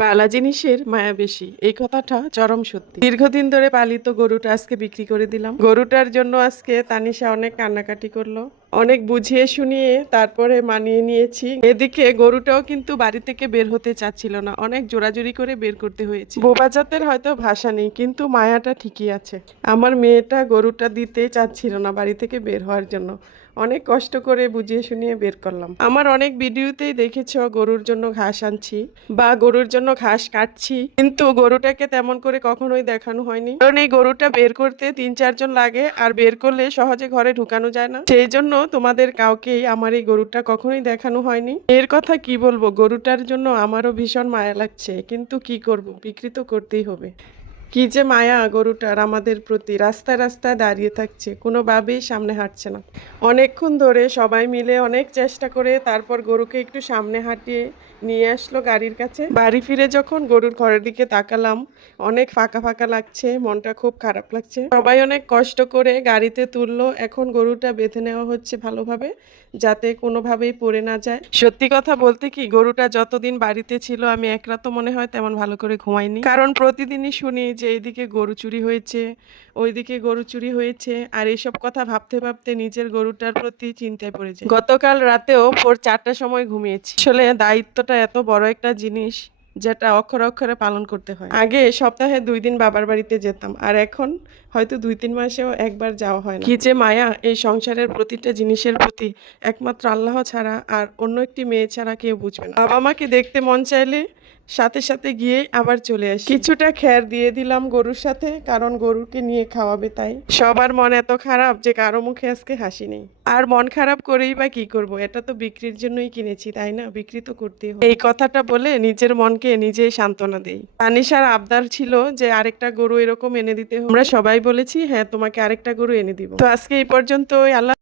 পালা জিনিসের মায়া বেশি। এই কথাটা চরম সত্যি। দীর্ঘদিন ধরে পালিত গরুটা আজকে বিক্রি করে দিলাম। গরুটার জন্য আজকে তানিশা অনেক কান্নাকাটি করল। অনেক বুঝিয়ে শুনিয়ে তারপরে মানিয়ে নিয়েছি। এদিকে গরুটাও কিন্তু বাড়ি থেকে বের হতে চাচ্ছিল না। অনেক জোরাজুরি করে বের করতে হয়েছে। বোবা জাতের হয়তো ভাষা নেই, কিন্তু মায়াটা ঠিকই আছে। আমার মেয়েটা গরুটা দিতে চাচ্ছিল না বাড়ি থেকে বের হওয়ার জন্য। অনেক কষ্ট করে বুঝিয়ে শুনিয়ে বের করলাম। আমার অনেক ভিডিওতেই দেখেছ, গরুর জন্য ঘাস আনছি বা গরুর জন্য ঘাস কাটছি, কিন্তু গরুটাকে তেমন করে কখনোই দেখানো হয়নি। কারণ এই গরুটা বের করতে তিন চারজন লাগে, আর বের করলে সহজে ঘরে ঢুকানো যায় না। সেই জন্য তোমাদের কাউকেই আমার এই গরুটা কখনোই দেখানো হয়নি? এর কথা কি বলব? গরুটার জন্য আমারও ভীষণ মায়া লাগছে। কিন্তু কি করব? বিক্রি তো করতেই হবে। কি যে মায়া গরুটার আমাদের প্রতি রাস্তায় রাস্তায় দাঁড়িয়ে থাকছে, কোনোভাবেই সামনে হাঁটছে না। অনেকক্ষণ ধরে সবাই মিলে অনেক চেষ্টা করে তারপর গরুকে একটু সামনে হাঁটিয়ে নিয়ে আসলো গাড়ির কাছে। বাড়ি ফিরে যখন গরুর ঘরের দিকে তাকালাম, অনেক ফাঁকা ফাঁকা লাগছে, মনটা খুব খারাপ লাগছে। সবাই অনেক কষ্ট করে গাড়িতে তুললো, এখন গরুটা বেঁধে নেওয়া হচ্ছে ভালোভাবে, যাতে কোনোভাবেই পড়ে না যায়। সত্যি কথা বলতে কি, গরুটা যতদিন বাড়িতে ছিল, আমি এক রাতও মনে হয় তেমন ভালো করে ঘুমাইনি। কারণ প্রতিদিনই শুনি যে এইদিকে গরু চুরি হয়েছে, ওইদিকে গরু চুরি হয়েছে, আর এইসব কথা ভাবতে ভাবতে নিজের গরুটার প্রতি চিন্তায় পড়ে যায়। গতকাল রাতেও ভোর চারটার সময় ঘুমিয়েছি। আসলে দায়িত্বটা এত বড় একটা জিনিস যেটা অক্ষরে অক্ষরে পালন করতে হয়। আগে সপ্তাহে দুই দিন বাবার বাড়িতে যেতাম, আর এখন হয়তো দুই তিন মাসেও একবার যাওয়া হয় কি যে মায়া এই সংসারের প্রতিটা জিনিসের প্রতি। একমাত্র আল্লাহ ছাড়া আর অন্য একটি মেয়ে ছাড়া কেউ বুঝবে না। বাবা মাকে দেখতে মন চাইলে সাথে সাথে গিয়ে আবার চলে আসি। কিছুটা খ্যার দিয়ে দিলাম গরুর সাথে, কারণ গরুকে নিয়ে খাওয়াবে তাই। সবার মন এত খারাপ যে কারও মুখে আজকে হাসি নেই। আর মন খারাপ করেই বা কি করব? এটা তো বিক্রির জন্যই কিনেছি, তাই না? বিক্রি তো করতেই হবে। এই কথাটা বলে নিজের মনকে নিজেই সান্ত্বনা দেই। তানিশার আবদার ছিল যে আরেকটা গরু এরকম এনে দিতে আমরা সবাই বলেছি হ্যাঁ তোমাকে আরেকটা গরু এনে দিব। তো আজকে এই পর্যন্ত আল্লাহ